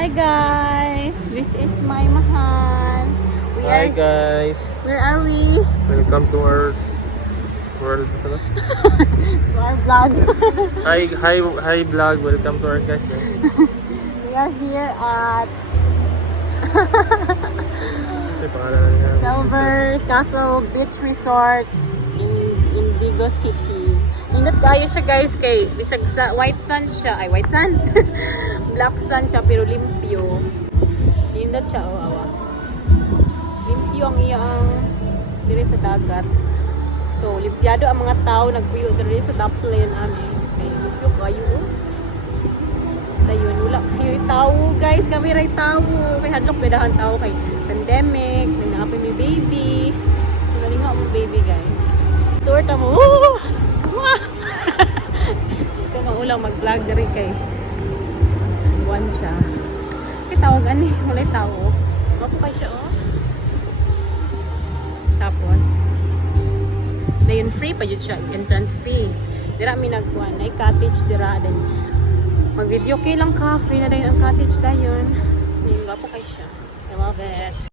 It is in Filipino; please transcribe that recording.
Hi guys, this is my mahal. Hi guys. Where are we? Welcome to our world. To our vlog. Hi vlog. Welcome to our guys. We are here at Silver Castle Beach Resort in Digos City. Ingat kayo siya guys kay bisag sa white sun siya. Ay, white sun? Black sun siya pero limpyo. Ingat siya, oh, awa. Limpyo ang iyang diri sa dagat. So, limpyado ang mga tao nagpuyo diri sa top lane ani. Kay limpyo kayo. Dayon wala kayo tao guys, kami ray tao. Kay hadlok pedahan tao kay pandemic, nanaapay may baby. So, nalinga mo baby guys. Tour ta mo. Ito maulang mag-vlog diri kay buwan siya. Kasi tawag ani, walay tao. Wapo kay siya oh. Tapos dayon free pa yun siya, entrance fee. Dira mi nagkuan, ay cottage dira then mag-video kay lang ka, free na dayon ang cottage dayon. Wapo kay siya. I love it.